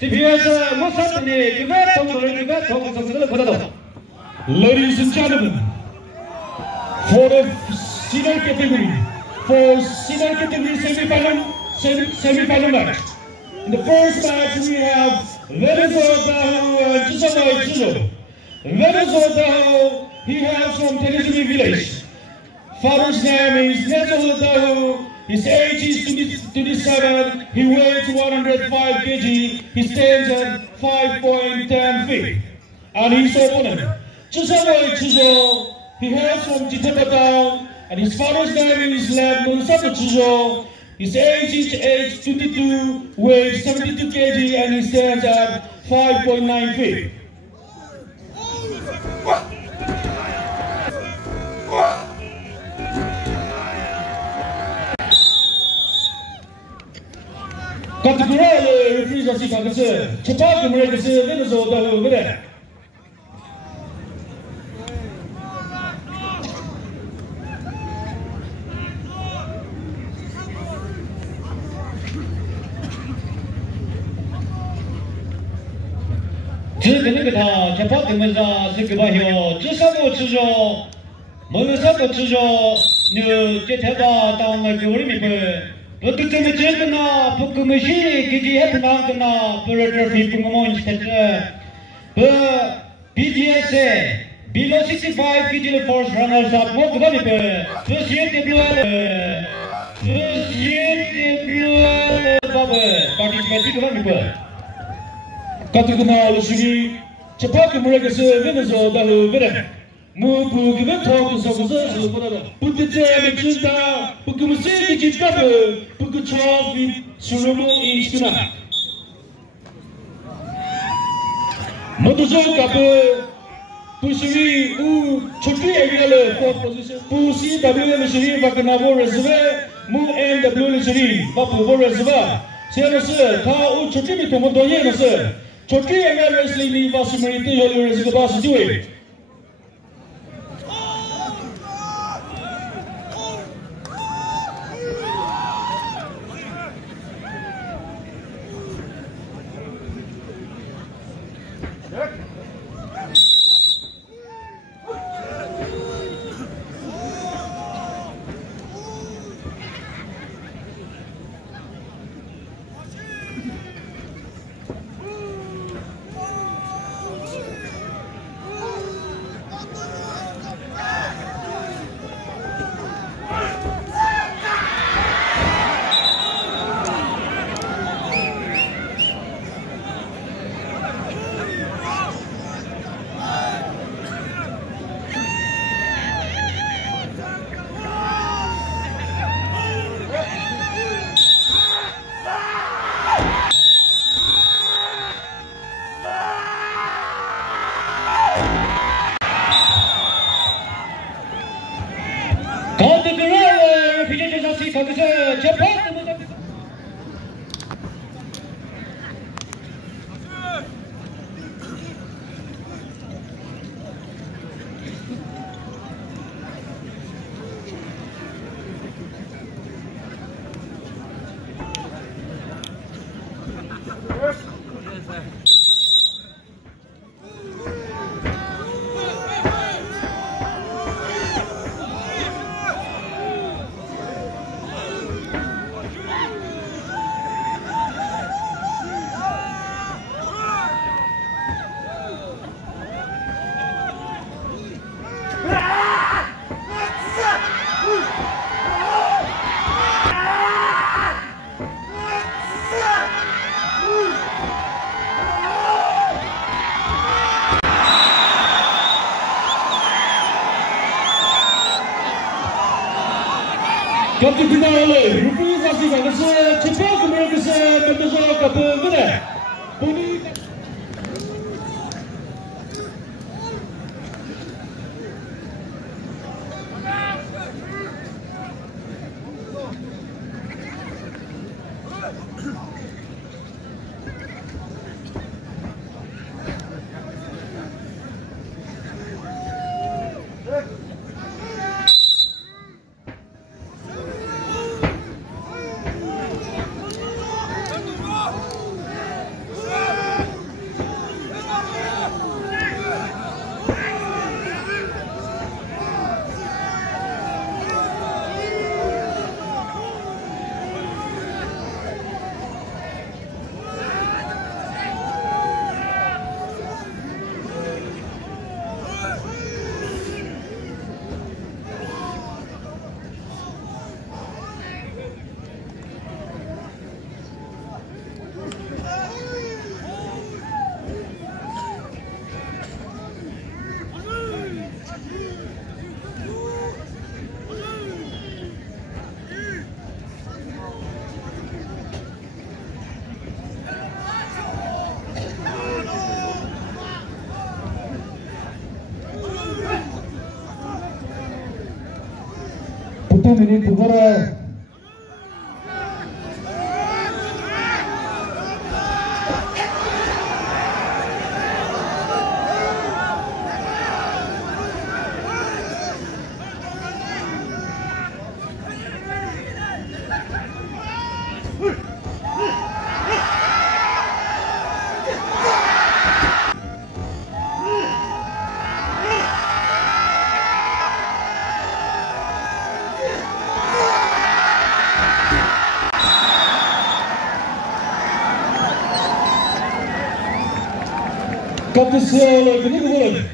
Ladies and gentlemen, for the senior category, semi-final match. In the first match, we have Venezuela Daho and Chisamai Chizo. Venezuela Daho, he hails from Telesumi village. Father's name is Nezo Daho. His age is 27. He weighs 105 kg. He stands at 5.10 feet. And his opponent, Chisamai Chizo, he hails from Chitapa town. And his father's name is Lab Musato Chizo. His age is 22, weighs 72 kg, and he stands at 5.9 feet. Category represa si kagase, cepat mereka se Venezuela dah beda. Jadi kita cepat menjadi sebahagian jasa berjuang, menjadi berjuang, ni kita tahu macam ni ber. Betul macam kena pukumusi kita hendak kena peraturan pengumun kita. Ber BGS below 65 kg force runners up. Mau kemana ber? Tersiap dua, bapa. Partisipasi kemana ber? Kata kenal sini cepat mereka se Venezuela dah beda. Mu bukan thok sesuatu sebenarnya. Bukan je mencinta, bukan mesti kita bukan cakap suruh inspirasi. Mudah kapa pusing cuti agak fourth position. Pusi W sini bahkan nabo reserve, mu NW sini bapa nabo reserve. Saya rasa tahu cuti itu mudah rasa. Cuti agak wrestling ni masih meriti oleh reserve bahasa juga. Waktu final representasi bangsa cepat mereka bertujuan ke mana? in Pupara. Komt dus genoeg worden.